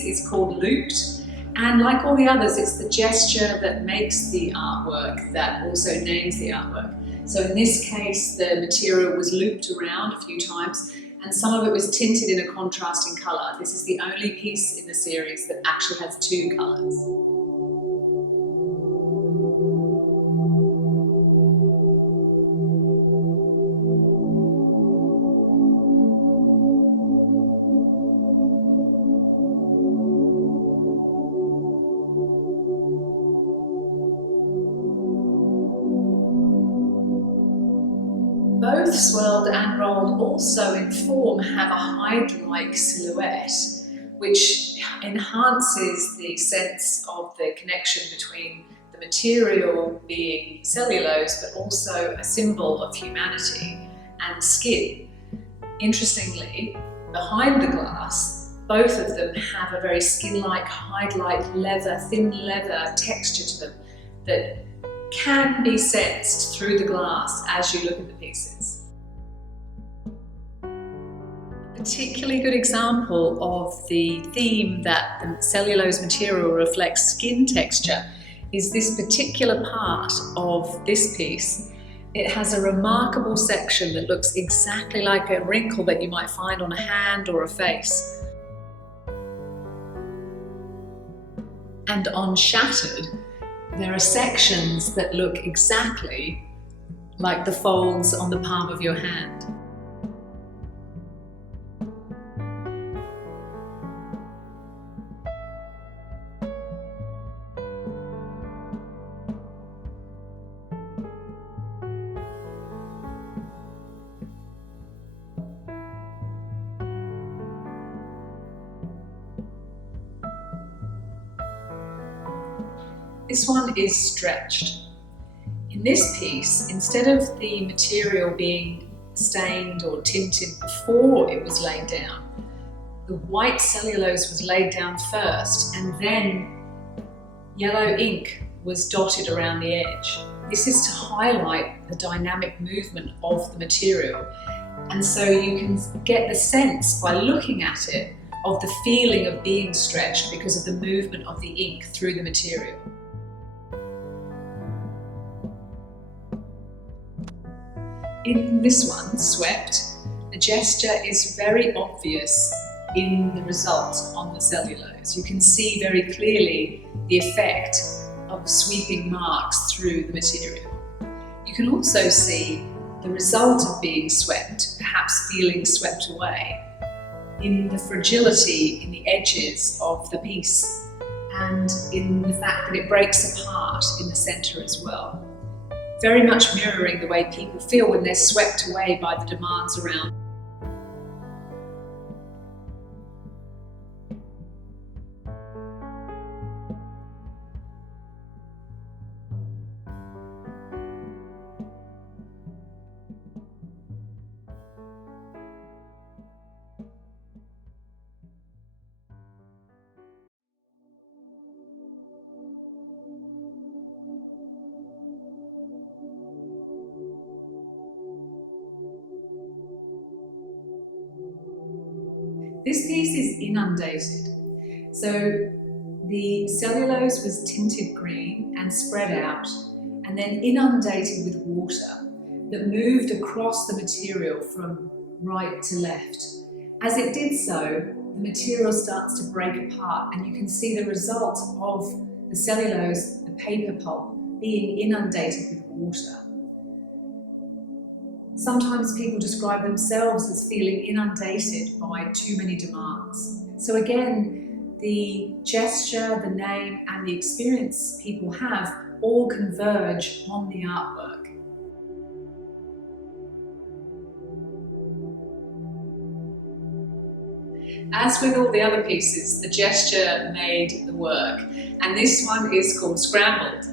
piece is called looped, and like all the others, it's the gesture that makes the artwork that also names the artwork. So in this case, the material was looped around a few times, and some of it was tinted in a contrasting colour. This is the only piece in the series that actually has two colours. Both swirled and rolled also in form have a hide-like silhouette, which enhances the sense of the connection between the material being cellulose, but also a symbol of humanity and skin. Interestingly, behind the glass, both of them have a very skin-like, hide-like leather, thin leather texture to them that can be sensed through the glass as you look at the pieces. A particularly good example of the theme that the cellulose material reflects skin texture is this particular part of this piece. It has a remarkable section that looks exactly like a wrinkle that you might find on a hand or a face. And on Shattered, there are sections that look exactly like the folds on the palm of your hand. This one is stretched. In this piece, instead of the material being stained or tinted before it was laid down, the white cellulose was laid down first, and then yellow ink was dotted around the edge. This is to highlight the dynamic movement of the material, and so you can get the sense by looking at it of the feeling of being stretched because of the movement of the ink through the material. In this one, Swept, the gesture is very obvious in the result on the cellulose. You can see very clearly the effect of sweeping marks through the material. You can also see the result of being swept, perhaps feeling swept away, in the fragility in the edges of the piece and in the fact that it breaks apart in the centre as well. Very much mirroring the way people feel when they're swept away by the demands around. This piece is inundated. So the cellulose was tinted green and spread out and then inundated with water that moved across the material from right to left. As it did so, the material starts to break apart and you can see the result of the cellulose, the paper pulp, being inundated with water. Sometimes people describe themselves as feeling inundated by too many demands. So again, the gesture, the name, and the experience people have all converge on the artwork. As with all the other pieces, the gesture made the work, and this one is called Scrambled.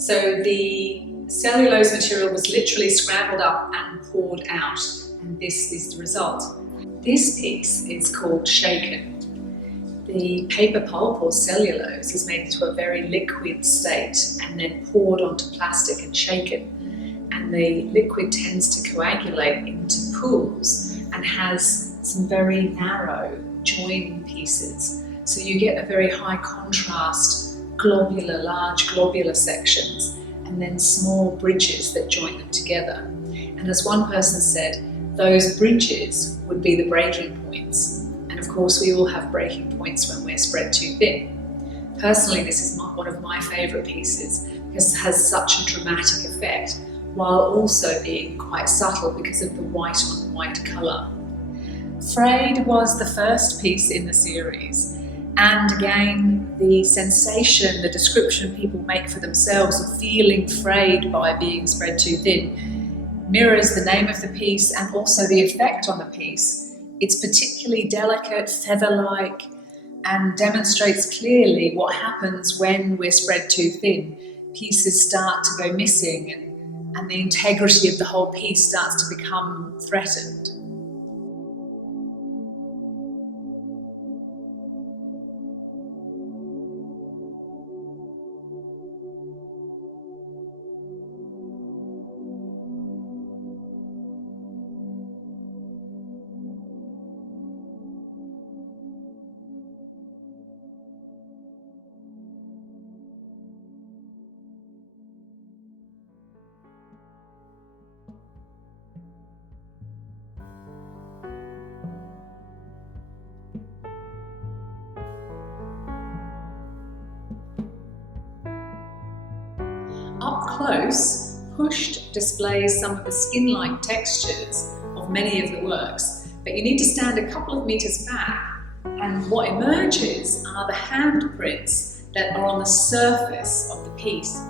So the cellulose material was literally scrambled up and poured out, and this is the result. This piece is called Shaken. The paper pulp or cellulose is made into a very liquid state and then poured onto plastic and shaken. And the liquid tends to coagulate into pools and has some very narrow join pieces. So you get a very high contrast, large globular sections, and then small bridges that join them together. And as one person said, those bridges would be the breaking points. And of course, we all have breaking points when we're spread too thin. Personally, this is one of my favourite pieces because it has such a dramatic effect, while also being quite subtle because of the white on white colour. Frayed was the first piece in the series, and again, the sensation, the description people make for themselves of feeling frayed by being spread too thin mirrors the name of the piece and also the effect on the piece. It's particularly delicate, feather-like, and demonstrates clearly what happens when we're spread too thin. Pieces start to go missing and the integrity of the whole piece starts to become threatened. Up close, Pushed displays some of the skin-like textures of many of the works, but you need to stand a couple of meters back, and what emerges are the handprints that are on the surface of the piece.